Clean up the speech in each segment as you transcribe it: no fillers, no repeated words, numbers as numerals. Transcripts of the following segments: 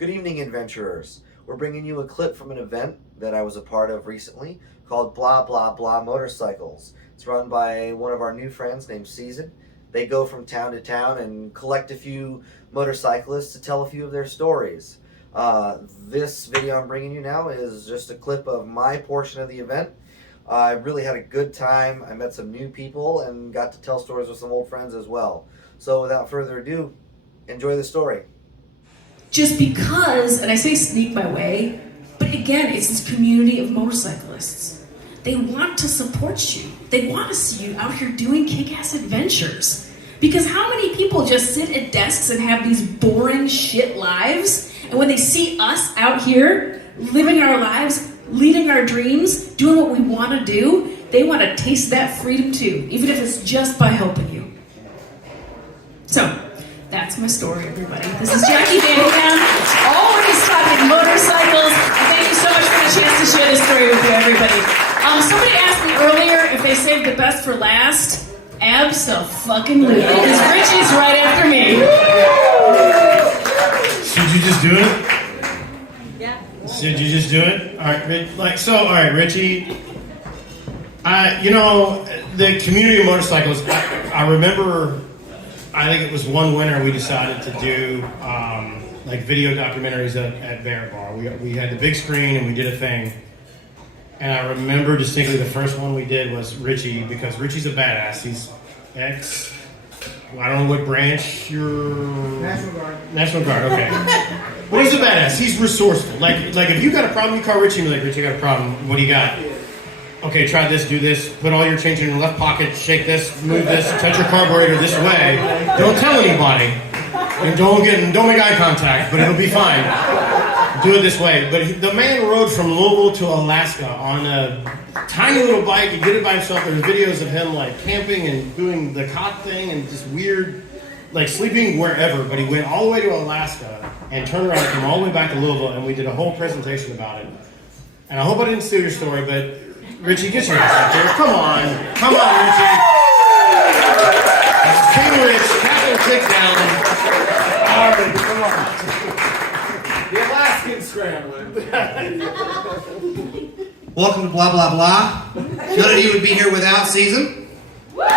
Good evening, adventurers. We're bringing you a clip from an event that I was a part of recently called BlahBlahBlah Motorcycles. It's run by one of our new friends named Season. They go from town to town and collect a few motorcyclists to tell a few of their stories. This video I'm bringing you now is just a clip of my portion of the event. I really had a good time. I met some new people and got to tell stories with some old friends as well. So without further ado, enjoy the story. Just because, and I say sneak my way, but again, it's this community of motorcyclists. They want to support you. They want to see you out here doing kick-ass adventures. Because how many people just sit at desks and have these boring shit lives, and when they see us out here living our lives, leading our dreams, doing what we want to do, they want to taste that freedom too, even if it's just by helping you. So, that's my story, everybody. This is Jackie Vanderkam, always talking motorcycles. Thank you so much for the chance to share this story with you, everybody. Somebody asked me earlier if they saved the best for last. Abso-fucking-lutely, because Richie's right after me. Should you just do it? Yeah. Should you just do it? All right, all right, Richie. The community of motorcycles. I remember. I think it was one winter we decided to do video documentaries at Barrett Bar. We had the big screen and we did a thing. And I remember distinctly the first one we did was Richie, because Richie's a badass. He's I don't know what branch you're... National Guard, okay. But he's a badass. He's resourceful. Like if you got a problem, you call Richie and be like, Richie, I got a problem. What do you got? Okay, try this, do this, put all your change in your left pocket, shake this, move this, touch your carburetor this way. Don't tell anybody. And don't make eye contact, but it'll be fine. Do it this way. But the man rode from Louisville to Alaska on a tiny little bike. He did it by himself. There's videos of him camping and doing the cot thing and just weird, sleeping wherever. But he went all the way to Alaska and turned around and came all the way back to Louisville, and we did a whole presentation about it. And I hope I didn't steal your story, but Richie, get your ass out there. Come on, Richie. King Rich, Captain Kick Down. All right, come on. The Alaskan Scrambler. Welcome to Blah Blah Blah. None of you would be here without Season. Rob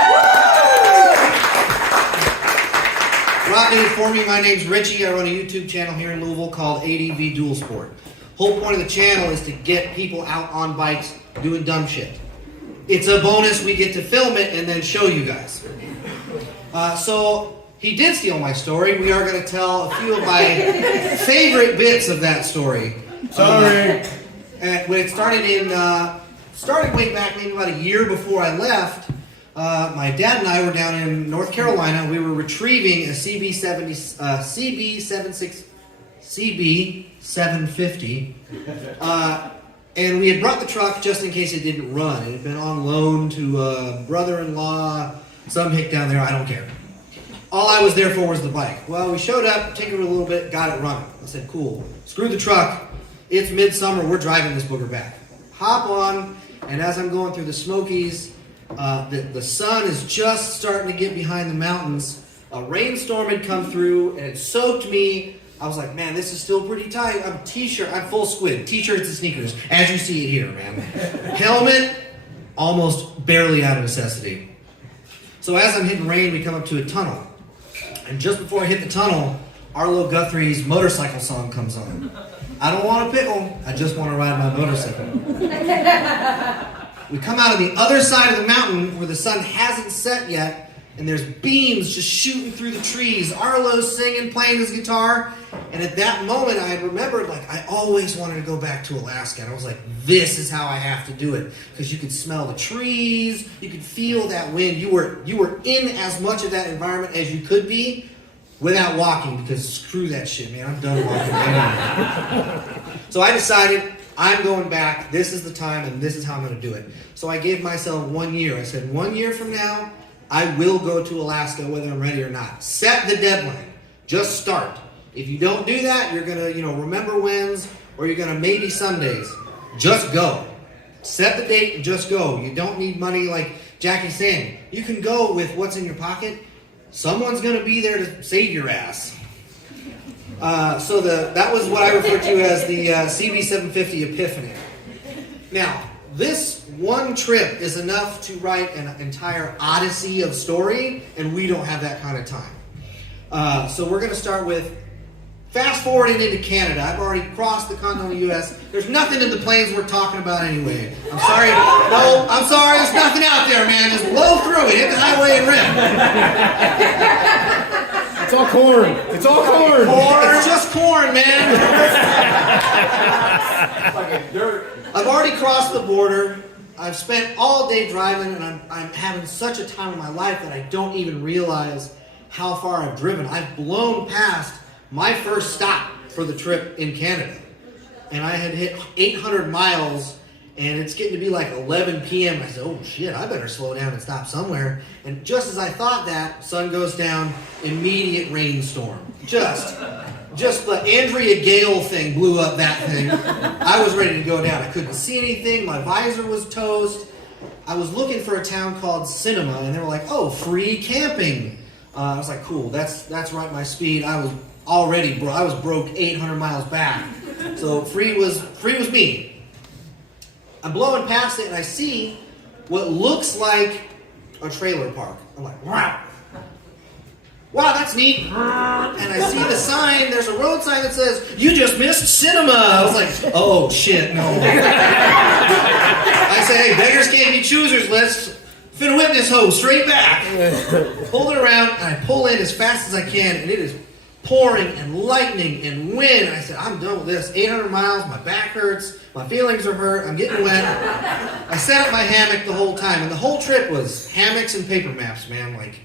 did it for me. My name's Richie. I run a YouTube channel here in Louisville called ADV Dual Sport. Whole point of the channel is to get people out on bikes doing dumb shit. It's a bonus. We get to film it and then show you guys. So he did steal my story. We are going to tell a few of my favorite bits of that story. Sorry. When it started way back, maybe about a year before I left. My dad and I were down in North Carolina. We were retrieving a CB750. And we had brought the truck just in case it didn't run. It had been on loan to a brother-in-law, some hick down there, I don't care. All I was there for was the bike. Well, we showed up, tinkered a little bit, got it running. I said, cool. Screw the truck. It's midsummer, we're driving this booger back. Hop on, and as I'm going through the Smokies, the sun is just starting to get behind the mountains. A rainstorm had come through, and it soaked me. I was like, man, this is still pretty tight. I'm full squid. T-shirts and sneakers, as you see it here, man. Helmet, almost barely out of necessity. So as I'm hitting rain, we come up to a tunnel. And just before I hit the tunnel, Arlo Guthrie's motorcycle song comes on. I don't want to pickle, I just want to ride my motorcycle. We come out of the other side of the mountain where the sun hasn't set yet, and there's beams just shooting through the trees. Arlo's singing, playing his guitar. And at that moment, I had remembered, I always wanted to go back to Alaska. And I was like, this is how I have to do it. Because you could smell the trees. You could feel that wind. You were in as much of that environment as you could be without walking. Because screw that shit, man. I'm done walking. So I decided, I'm going back. This is the time, and this is how I'm going to do it. So I gave myself 1 year. I said, 1 year from now, I will go to Alaska whether I'm ready or not. Set the deadline. Just start. If you don't do that, you're going to, remember wins, or you're going to maybe Sundays. Just go. Set the date and just go. You don't need money like Jackie's saying. You can go with what's in your pocket. Someone's going to be there to save your ass. So that was what I refer to as the CB750 Epiphany. Now, this one trip is enough to write an entire odyssey of story, and we don't have that kind of time. So we're going to start with fast forwarding into Canada. I've already crossed the continental U.S. There's nothing in the plains we're talking about anyway. I'm sorry. No, I'm sorry. There's nothing out there, man. Just blow through it. Hit the highway and rim. It's all corn. It's all corn. It's just corn, man. I've already crossed the border. I've spent all day driving, and I'm having such a time of my life that I don't even realize how far I've driven. I've blown past my first stop for the trip in Canada. And I had hit 800 miles, and it's getting to be like 11 p.m. And I said, oh shit, I better slow down and stop somewhere. And just as I thought that, sun goes down, immediate rainstorm. Just the Andrea Gale thing blew up that thing. I was ready to go down. I couldn't see anything. My visor was toast. I was looking for a town called Cinema, and they were like, oh, free camping. I was like, cool, that's right my speed. I was broke 800 miles back. So free was me. I'm blowing past it and I see what looks like a trailer park. I'm like, wow, that's neat. And I see the sign, there's a road sign that says, you just missed Cinema. I was like, oh shit, no. I say, hey, beggars can't be choosers, let's finna whip this hoe straight back. Pull it around and I pull in as fast as I can, and it is pouring and lightning and wind. And I said, I'm done with this. 800 miles, my back hurts, my feelings are hurt, I'm getting wet. I sat up my hammock the whole time, and the whole trip was hammocks and paper maps, man. Like,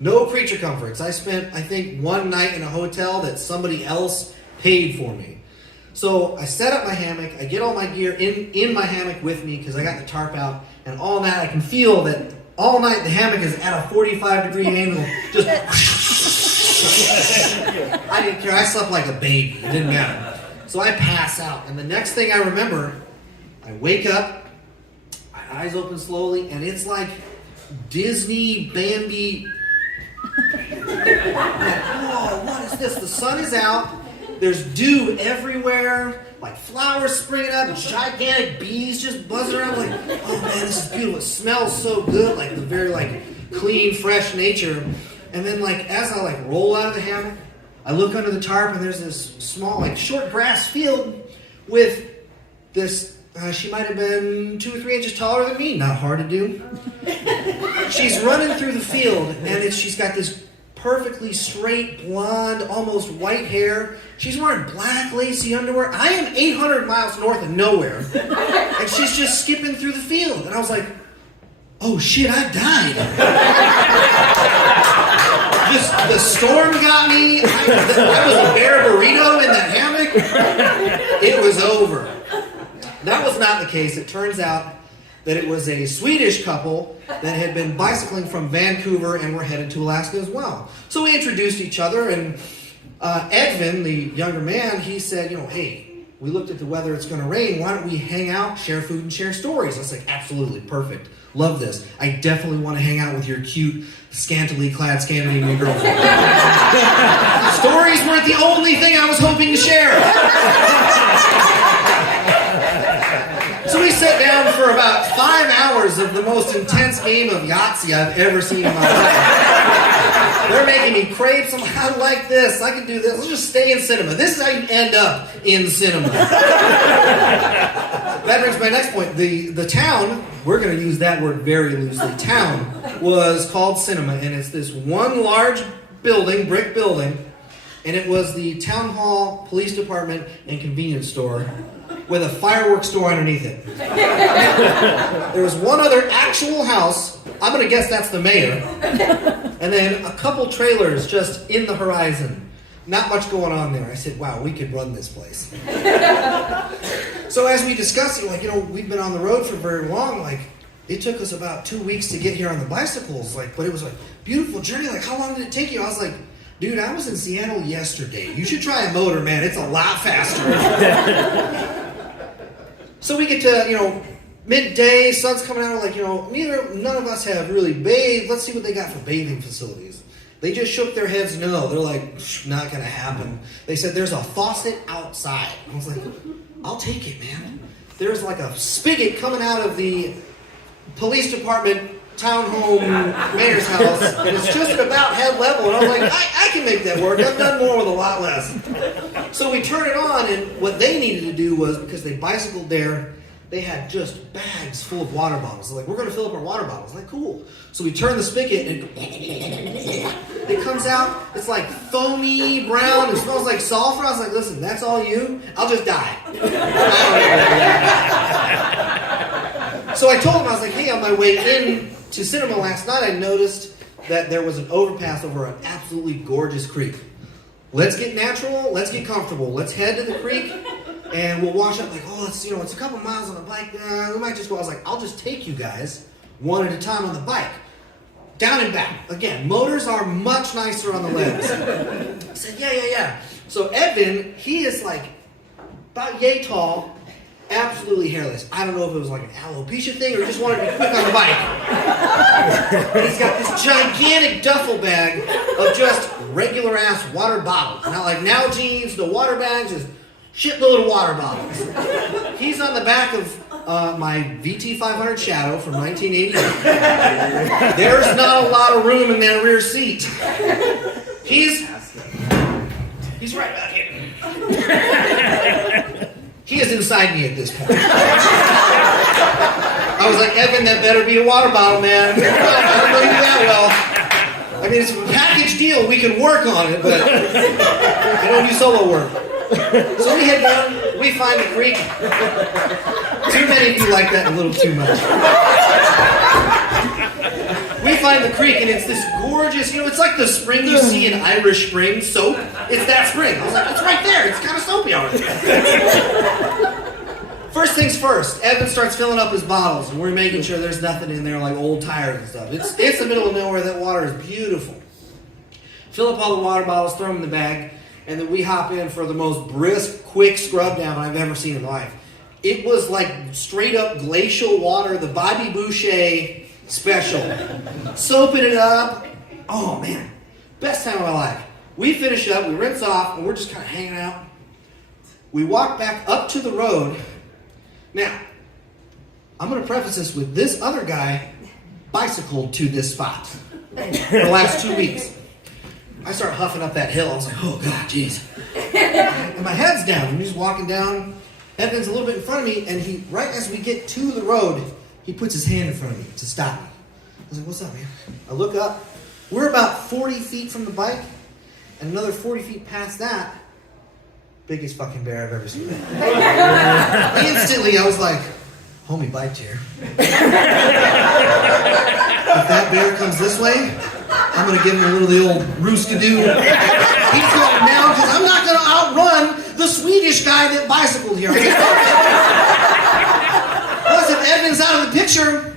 no creature comforts. I spent, I think, one night in a hotel that somebody else paid for me. So I set up my hammock, I get all my gear in my hammock with me because I got the tarp out, and all night I can feel that all night the hammock is at a 45-degree angle, just I didn't care. I slept like a baby. It didn't matter. So I pass out, and the next thing I remember, I wake up, my eyes open slowly, and it's like Disney Bambi. Whoa, what is this? The sun is out. There's dew everywhere, like flowers springing up, gigantic bees just buzzing around. Like, oh man, this is beautiful. It smells so good, like the very clean, fresh nature. And then as I roll out of the hammock, I look under the tarp, and there's this small short grass field with this, she might have been 2 or 3 inches taller than me, not hard to do. She's running through the field, and she's got this perfectly straight, blonde, almost white hair. She's wearing black, lacy underwear. I am 800 miles north of nowhere, and she's just skipping through the field. And I was like, oh shit, I've died. The storm got me. I was a bear burrito in that hammock. It was over. That was not the case. It turns out that it was a Swedish couple that had been bicycling from Vancouver and were headed to Alaska as well. So we introduced each other, and Edvin, the younger man, he said, hey, we looked at the weather, it's going to rain. Why don't we hang out, share food, and share stories? I was like, absolutely, perfect. Love this. I definitely want to hang out with your cute, scantily clad Scandinavian girlfriend. Stories weren't the only thing I was hoping to share. So we sat down for about 5 hours of the most intense game of Yahtzee I've ever seen in my life. They're making me crepes. I'm like, I like this. I can do this. Let's just stay in Cinema. This is how you end up in Cinema. That brings my next point. The town, we're going to use that word very loosely, town, was called Cinema, and it's this one large building, brick building, and it was the town hall, police department, and convenience store with a fireworks store underneath it. There was one other actual house. I'm going to guess that's the mayor. And then a couple trailers just in the horizon. Not much going on there. I said, wow, we could run this place. So as we discussed it, we've been on the road for very long. It took us about 2 weeks to get here on the bicycles. But it was a beautiful journey. How long did it take you? I was like, dude, I was in Seattle yesterday. You should try a motor, man. It's a lot faster. So we get to, midday, sun's coming out. None of us have really bathed. Let's see what they got for bathing facilities. They just shook their heads no. They're like, not gonna happen. They said, there's a faucet outside. I was like, I'll take it, man. There's like a spigot coming out of the police department townhome mayor's house, and it's just at about head level. And I was like, I can make that work. I've done more with a lot less. So we turned it on, and what they needed to do was, because they bicycled there, they had just bags full of water bottles. They're like, we're going to fill up our water bottles. I'm like, cool. So we turn the spigot, and it comes out. It's like foamy brown. It smells like sulfur. I was like, listen, that's all you? I'll just die. So I told him, I was like, hey, on my way in to cinema last night, I noticed that there was an overpass over an absolutely gorgeous creek. Let's get natural. Let's get comfortable. Let's head to the creek. And we'll wash up like, oh, it's a couple miles on the bike. We might just go. I was like, I'll just take you guys one at a time on the bike. Down and back. Again, motors are much nicer on the legs. I said, yeah. So Evan, he is like about yay tall, absolutely hairless. I don't know if it was like an alopecia thing or just wanted to be quick on the bike. And he's got this gigantic duffel bag of just regular ass water bottles. Not like Nalgene's, the water bags, just shitload of water bottles. He's on the back of my VT500 Shadow from 1988. There's not a lot of room in that rear seat. He's right about here. He is inside me at this point. I was like, Evan, that better be a water bottle, man. I don't know you that well. I mean, it's a package deal. We can work on it, but I don't do solo work. So we head down, we find the creek. Too many of you like that a little too much. We find the creek, and it's this gorgeous, it's like the spring you see in Irish Spring soap. It's that spring. I was like, it's right there. It's kind of soapy already. First things first, Evan starts filling up his bottles, and we're making sure there's nothing in there like old tires and stuff. It's the middle of nowhere. That water is beautiful. Fill up all the water bottles, throw them in the bag. And then we hop in for the most brisk, quick scrub down I've ever seen in my life. It was like straight up glacial water, the Bobby Boucher special. Soaping it up. Oh man, best time of my life. We finish up, we rinse off, and we're just kind of hanging out. We walk back up to the road. Now, I'm going to preface this with this other guy bicycled to this spot for the last 2 weeks. I start huffing up that hill. I was like, oh, God, jeez. And my head's down. And he's walking down. Evan's a little bit in front of me. And he, right as we get to the road, he puts his hand in front of me to stop me. I was like, what's up, man? I look up. We're about 40 feet from the bike. And another 40 feet past that, biggest fucking bear I've ever seen. Instantly, I was like, homie, bike chair. If that bear comes this way, I'm going to give him a little the old rooskadoo. He's going down because I'm not going to outrun the Swedish guy that bicycled here. Plus, if Evan's out of the picture,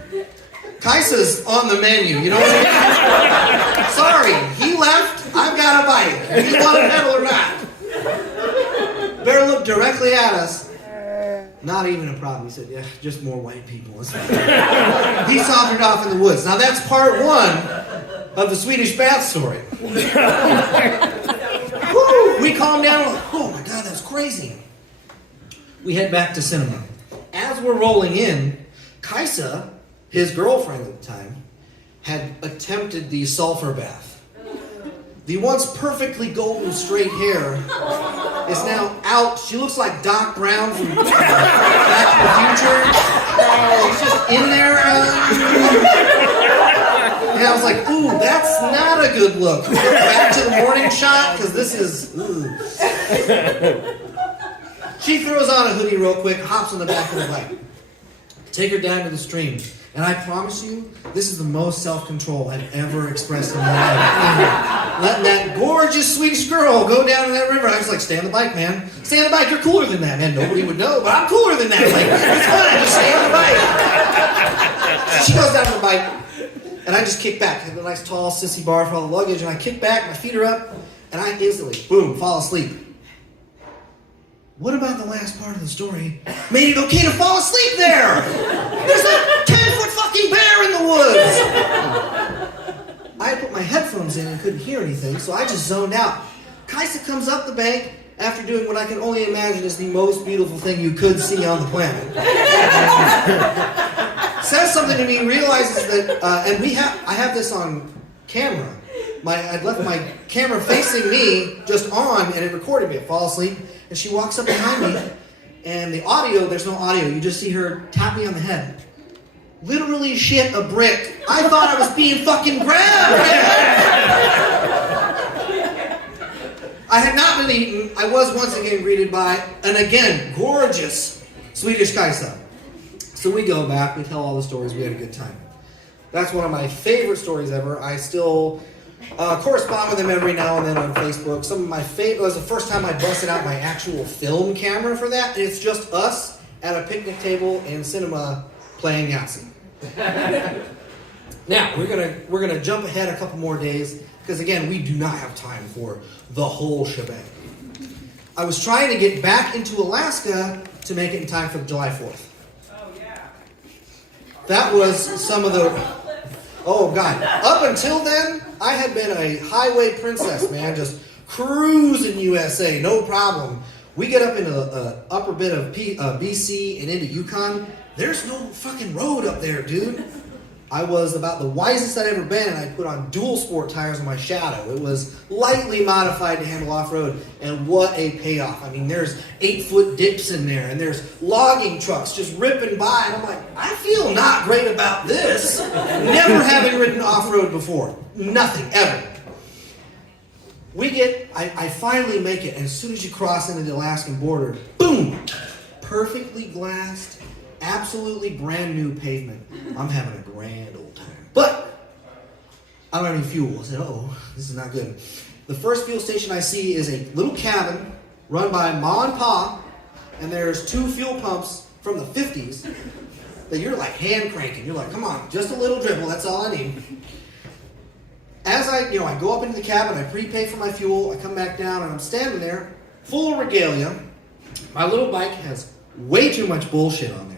Kaisa's on the menu. You know what I mean? Sorry, he left. I've got a bike. Do you want to pedal or not? Bear looked directly at us. Not even a problem. He said, yeah, just more white people. He sauntered off in the woods. Now, that's part one of the Swedish bath story. Woo! We calm down. Like, oh my God, that's crazy. We head back to cinema. As we're rolling in, Kaisa, his girlfriend at the time, had attempted the sulfur bath. The once perfectly golden straight hair is now out. She looks like Doc Brown from Back to the Future. She's just in there. And I was like, ooh, that's not a good look. Back to the morning shot, because this is, ooh. She throws on a hoodie real quick, hops on the back of the bike. Take her down to the stream. And I promise you, this is the most self-control I've ever expressed in my life. Letting that gorgeous Swedish girl go down to that river. I was like, stay on the bike, man. Stay on the bike, you're cooler than that, man. Nobody would know, but I'm cooler than that. Like, it's fine, just stay on the bike. So she goes down to the bike, and I just kick back. I have a nice tall sissy bar for all the luggage, and I kick back, my feet are up, and I instantly, boom, fall asleep. What about the last part of the story made it okay to fall asleep there? There's a 10-foot fucking bear in the woods. I I put my headphones in and couldn't hear anything, so I just zoned out. Kaisa comes up the bank after doing what I can only imagine is the most beautiful thing you could see on the planet. Says something to me, realizes that, and I have this on camera. I'd left my camera facing me, just on, and it recorded me. I fall asleep, and she walks up behind me, and the audio, there's no audio. You just see her tap me on the head. Literally shit a brick. I thought I was being fucking grabbed. I had not been eaten. I was once again greeted by an again gorgeous Swedish Kaisa. So we go back, we tell all the stories, we had a good time. That's one of my favorite stories ever. I still correspond with them every now and then on Facebook. Some of my favorite was the first time I busted out my actual film camera for that, and it's just us at a picnic table in cinema playing Yahtzee. Now we're gonna jump ahead a couple more days because again we do not have time for the whole shebang. I was trying to get back into Alaska to make it in time for July 4th. Oh yeah. That was some of the. Oh God! Up until then, I had been a highway princess, man, just cruising USA, no problem. We get up into the upper bit of BC and into Yukon. There's no fucking road up there, dude. I was about the wisest I'd ever been, and I put on dual sport tires on my Shadow. It was lightly modified to handle off-road, and what a payoff. I mean, there's 8-foot dips in there, and there's logging trucks just ripping by, and I'm like, I feel not great about this. Never having ridden off-road before. Nothing, ever. I finally make it, and as soon as you cross into the Alaskan border, boom! Perfectly glassed, absolutely brand new pavement. I'm having a grand old time. But I don't have any fuel. I said, oh, this is not good. The first fuel station I see is a little cabin run by Ma and Pa, and there's 2 fuel pumps from the 50s that you're like hand cranking. You're like, come on, just a little dribble, that's all I need. As I go up into the cabin, I prepay for my fuel, I come back down, and I'm standing there, full of regalia. My little bike has way too much bullshit on there.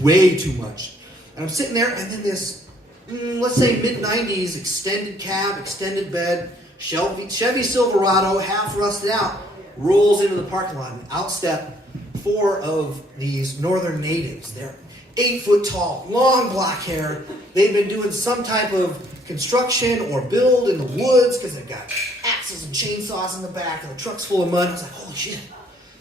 Way too much. And I'm sitting there, and then this, let's say mid-90s extended cab, extended bed, Chevy Silverado, half rusted out, rolls into the parking lot, and out step 4 of these northern natives. They're 8 foot tall, long black hair. They've been doing some type of construction or build in the woods because they've got axes and chainsaws in the back, and the truck's full of mud. I was like, holy shit,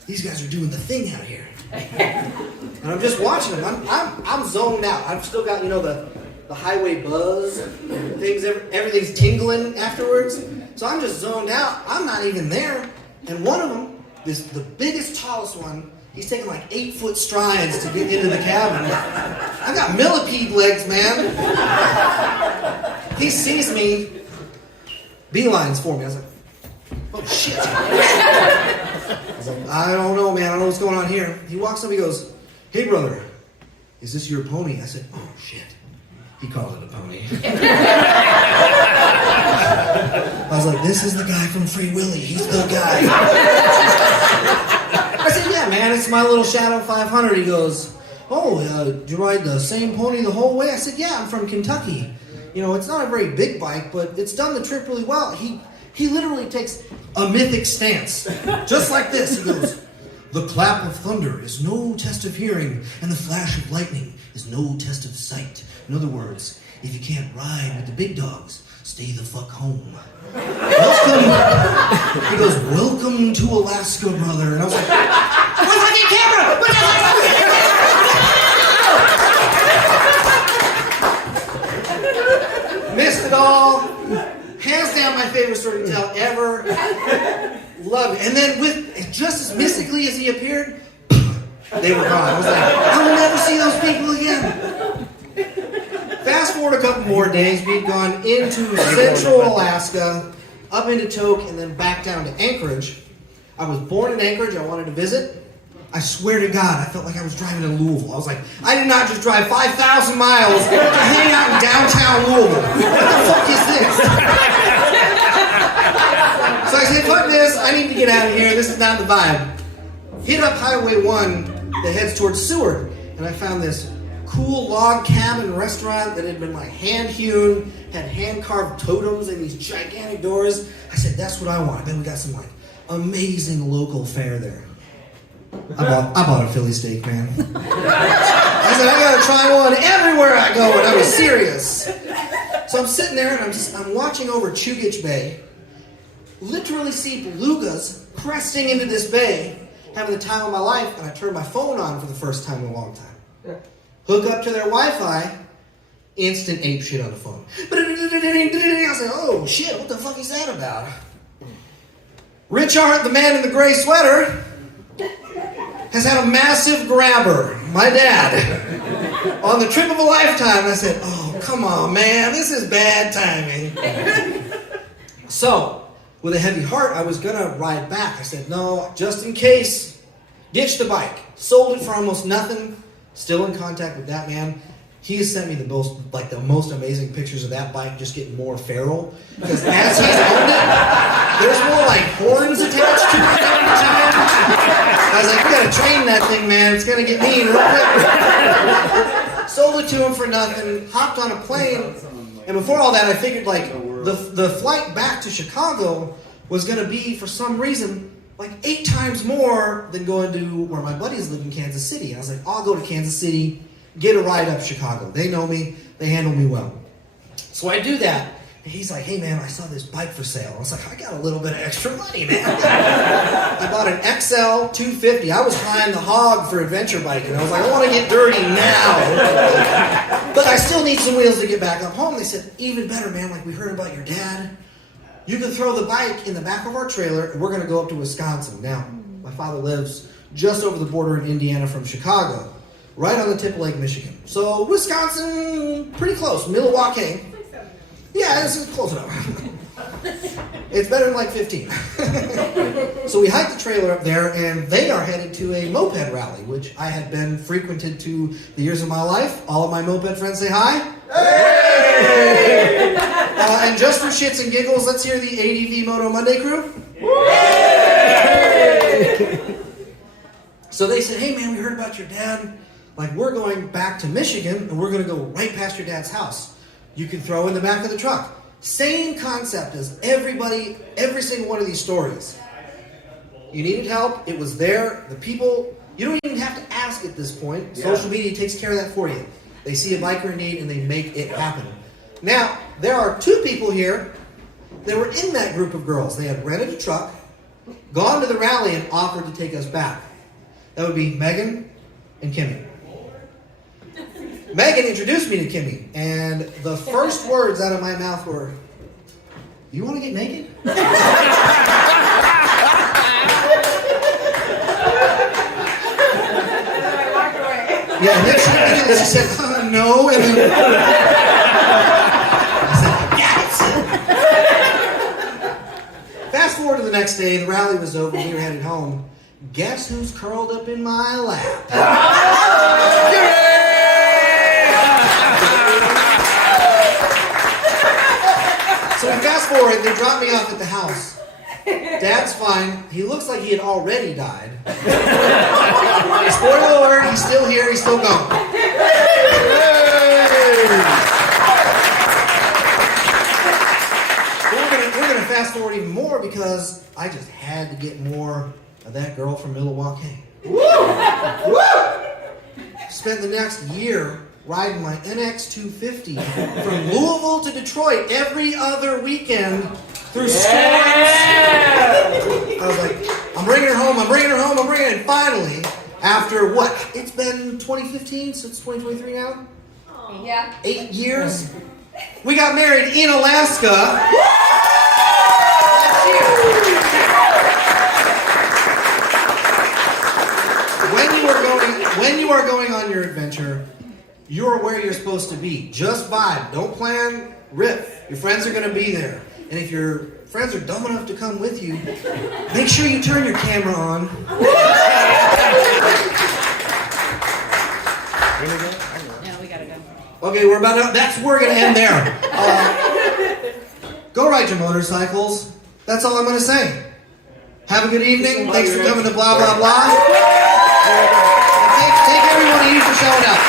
these guys are doing the thing out here. And I'm just watching them. I'm zoned out. I've still got, the highway buzz, things, everything's tingling afterwards. So I'm just zoned out. I'm not even there. And one of them, the biggest, tallest one, he's taking like 8-foot strides to get into the cabin. I got millipede legs, man. He sees me, beelines for me. I was like, oh shit. I was like, I don't know, man. I don't know what's going on here. He walks up, he goes, hey brother, is this your pony? I said, oh shit. He called it a pony. I was like, this is the guy from Free Willy. He's the guy. I said, yeah, man, it's my little Shadow 500. He goes, oh, did you ride the same pony the whole way? I said, yeah, I'm from Kentucky. It's not a very big bike, but it's done the trip really well. He literally takes a mythic stance, just like this. He goes, the clap of thunder is no test of hearing, and the flash of lightning is no test of sight. In other words, if you can't ride with the big dogs, stay the fuck home. Welcome. He goes, welcome to Alaska, brother. And I was like, where's my camera? Where's my Missed it all. Hands down my favorite story to tell ever. Love it. And then just as mystically as he appeared, they were gone. I was like, I will never see those people again. Fast forward a couple more days, we'd gone into central Alaska, up into Tok, and then back down to Anchorage. I was born in Anchorage. I wanted to visit. I swear to God, I felt like I was driving in Louisville. I was like, I did not just drive 5,000 miles to hang out in downtown Louisville. What the fuck is this? So I said, fuck this. I need to get out of here. This is not the vibe. Hit up Highway 1 that heads towards Seward, and I found this cool log cabin restaurant that had been like hand hewn, had hand-carved totems and these gigantic doors. I said, that's what I want. Then we got some like amazing local fare there. I bought a Philly steak, man. I said, I gotta try one everywhere I go, and I was serious. So I'm sitting there and I'm watching over Chugach Bay, literally see belugas cresting into this bay, having the time of my life, and I turned my phone on for the first time in a long time. Hook up to their Wi-Fi, instant ape shit on the phone. I was like, oh shit, what the fuck is that about? Richard, the man in the gray sweater, has had a massive grabber, my dad, on the trip of a lifetime. I said, oh, come on, man, this is bad timing. So, with a heavy heart, I was gonna ride back. I said, no, just in case, ditched the bike, sold it for almost nothing, still in contact with that man. He has sent me the most amazing pictures of that bike just getting more feral. Because as he's owned it, there's more like horns attached to it every time. I was like, we gotta train that thing, man. It's gonna get mean real quick. Sold it to him for nothing, hopped on a plane, and before all that I figured like the flight back to Chicago was gonna be, for some reason, like 8 times more than going to where my buddies live in Kansas City. And I was like, I'll go to Kansas City, get a ride up Chicago. They know me, they handle me well. So I do that, and he's like, hey man, I saw this bike for sale. I was like, I got a little bit of extra money, man. I bought an XL 250. I was flying the hog for adventure biking. I was like, I want to get dirty now. But I still need some wheels to get back up home. They said, even better, man, like we heard about your dad. You can throw the bike in the back of our trailer, and we're going to go up to Wisconsin. Now, my father lives just over the border in Indiana from Chicago, right on the tip of Lake Michigan. So, Wisconsin, pretty close. Milwaukee. Yeah, it's close enough. It's better than like 15. So we hiked the trailer up there, and they are headed to a moped rally, which I had been frequented to the years of my life. All of my moped friends say hi. Hey! And just for shits and giggles, let's hear the ADV Moto Monday crew. Hey! So they said, hey man, we heard about your dad. Like, we're going back to Michigan, and we're going to go right past your dad's house. You can throw in the back of the truck. Same concept as every single one of these stories. You needed help, it was there. The people, you don't even have to ask at this point. Social media takes care of that for you. They see a biker in need and they make it happen. Now, there are 2 people here that were in that group of girls. They had rented a truck, gone to the rally, and offered to take us back. That would be Megan and Kimmy. Megan introduced me to Kimmy, and the first words out of my mouth were, you want to get naked? Yeah, and then she said, no, and then I said, yes. Fast forward to the next day, the rally was over, we were headed home. Guess who's curled up in my lap? So we fast forward, they drop me off at the house. Dad's fine. He looks like he had already died. Spoiler alert, he's still here, he's still gone. We're gonna fast forward even more because I just had to get more of that girl from Milwaukee. Spent the next year riding my NX 250 from Louisville to Detroit every other weekend through storms. I was like, I'm bringing her home, and finally, after what? It's been 2015, so it's 2023 now? Yeah. 8 years. We got married in Alaska. Last year. When you are going on your adventure, you're where you're supposed to be. Just vibe. Don't plan, riff. Your friends are going to be there. And if your friends are dumb enough to come with you, make sure you turn your camera on. No, we gotta go. Okay, we're going to end there. Go ride your motorcycles. That's all I'm going to say. Have a good evening. Thanks for coming to Blah, Blah, Blah. Thank every one of you for showing up.